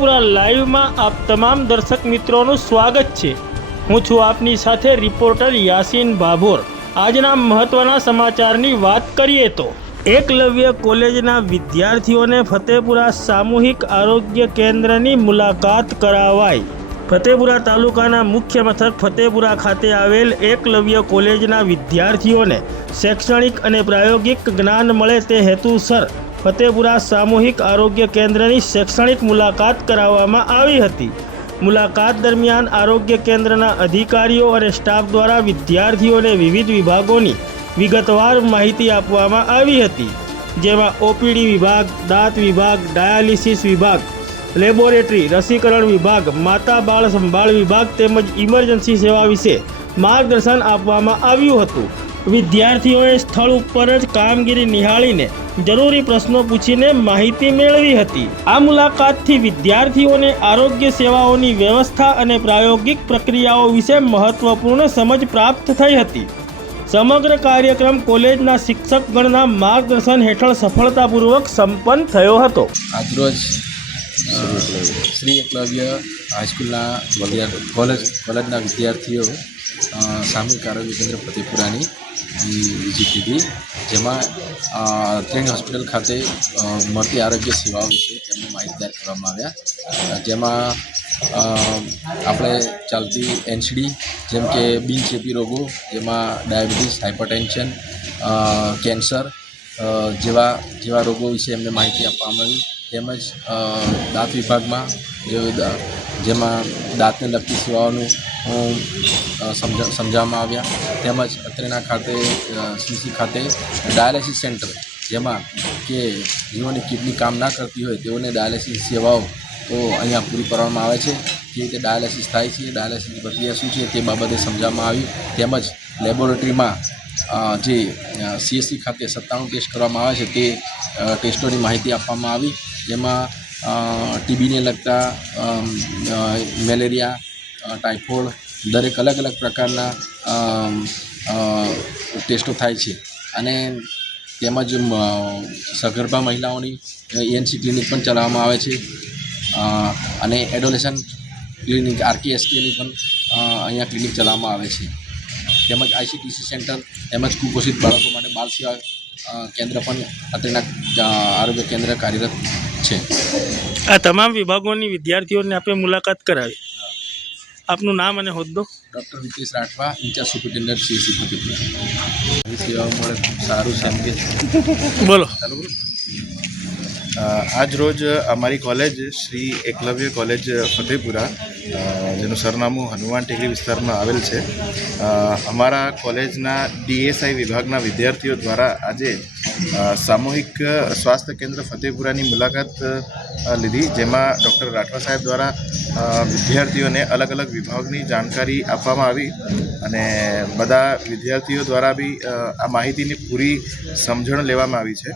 ફતેપુરા લાઈવમાં આપ તમામ દર્શક મિત્રોનું સ્વાગત છે। હું છું આપની સાથે રિપોર્ટર યાસીન ભાભોર। આજના મહત્વના સમાચારની વાત કરીએ તો એકલવ્ય કોલેજના વિદ્યાર્થીઓને ફતેપુરા સામૂહિક આરોગ્ય કેન્દ્રની મુલાકાત કરાવાઈ। ફતેપુરા તાલુકાના મુખ્ય મથક ફતેપુરા ખાતે આવેલ એકલવ્ય કોલેજના વિદ્યાર્થીઓને શૈક્ષણિક અને પ્રાયોગિક જ્ઞાન મળે તે હેતુસર ફતેપુરા સામૂહિક આરોગ્ય કેન્દ્રની શૈક્ષણિક મુલાકાત કરાવવામાં આવી હતી। મુલાકાત દરમિયાન આરોગ્ય કેન્દ્રના અધિકારીઓ અને સ્ટાફ દ્વારા વિદ્યાર્થીઓને વિવિધ વિભાગોની વિગતવાર માહિતી આપવામાં આવી હતી, જેમાં ઓપીડી વિભાગ, દાંત વિભાગ, ડાયાલિસિસ વિભાગ, લેબોરેટરી, રસીકરણ વિભાગ, માતા બાળ સંભાળ વિભાગ તેમજ ઇમરજન્સી સેવા વિશે માર્ગદર્શન આપવામાં આવ્યું હતું। વિદ્યાર્થીઓએ સ્થળ ઉપર જ કામગીરી નિહાળીને જરૂરી પ્રશ્નો પૂછીને માહિતી મેળવી હતી। આ મુલાકાતથી વિદ્યાર્થીઓને આરોગ્ય સેવાઓની વ્યવસ્થા અને પ્રાયોગિક પ્રક્રિયાઓ વિશે મહત્વપૂર્ણ સમજ પ્રાપ્ત થઈ હતી। સમગ્ર કાર્યક્રમ કોલેજના શિક્ષકગણના માર્ગદર્શન હેઠળ સફળતાપૂર્વક સંપન્ન થયો હતો। આજરોજ શ્રી એકલવ્ય હાઈસ્કૂલના કોલેજના વિદ્યાર્થીઓ સામૂહિક આરોગ્ય કેન્દ્ર ફતેપુરાની વિઝિટ લીધી, જેમાં ત્રણ હોસ્પિટલ ખાતે મળતી આરોગ્ય સેવાઓ વિશે તેમને માહિતગાર કરવામાં આવ્યા। જેમાં આપણે ચાલતી એનસીડી જેમ કે બિનચેપી રોગો, જેમાં ડાયાબિટીસ, હાઇપરટેન્શન, કેન્સર જેવા રોગો વિશે એમને માહિતી આપવામાં આવી। તેમજ દાંત વિભાગમાં જેમાં દાંતને લગતી સેવાઓનું સમજાવવામાં આવ્યા। તેમજ અત્રેના ખાતે સીસી ખાતે ડાયાલિસિસ સેન્ટર, જેમાં કે જેઓની કિડની કામ ના કરતી હોય તેઓને ડાયાલિસિસ સેવાઓ તો અહીંયા પૂરી પાડવામાં આવે છે। જે રીતે ડાયાલિસિસ થાય છે, ડાયાલિસિસની પ્રક્રિયા શું છે તે બાબતે સમજાવવામાં આવ્યું। તેમજ લેબોરેટરીમાં જે સીએસસી ખાતે 97 ટેસ્ટ કરવામાં આવે છે તે ટેસ્ટોની માહિતી આપવામાં આવી, જેમાં ટીબીને લગતા, મેલેરિયા, ટાઇફોઇડ, દરેક અલગ અલગ પ્રકારના ટેસ્ટો થાય છે। અને તેમજ સગર્ભા મહિલાઓની એએનસી ક્લિનિક પણ ચલાવવામાં આવે છે, અને એડોલેશન ક્લિનિક આરકેએસકેની પણ અહીંયા ક્લિનિક ચલાવવામાં આવે છે। તેમજ આઈસીટીસી સેન્ટર તેમજ કુપોષિત બાળકો માટે બાળ સેવા કેન્દ્ર પણ અત્રેના આરોગ્ય કેન્દ્ર કાર્યરત છે। આ તમામ વિભાગોની વિદ્યાર્થીઓને આપણે મુલાકાત કરાવી। આપનું નામ અને હોદ્દો? Doctor Vikesh Rathwa, incharge superintendent CSC Fatepura. આવી સેવાઓ મળે સારું છે એમ કે બોલો। આજ રોજ અમારી કોલેજ શ્રી એકલવ્ય કોલેજ ફતેપુરા, જેનું સરનામું હનુમાન ટેકરી વિસ્તારમાં આવેલ છે, અમારા કોલેજના ડીએસઆઈ વિભાગના વિદ્યાર્થીઓ દ્વારા આજે સામૂહિક સ્વાસ્થ્ય કેન્દ્ર ફતેપુરાની મુલાકાત લીધી, જેમાં ડૉક્ટર રાઠવા સાહેબ દ્વારા વિદ્યાર્થીઓને અલગ અલગ વિભાગની જાણકારી આપવામાં આવી, અને બધા વિદ્યાર્થીઓ દ્વારા બી આ માહિતીની પૂરી સમજણ લેવામાં આવી છે।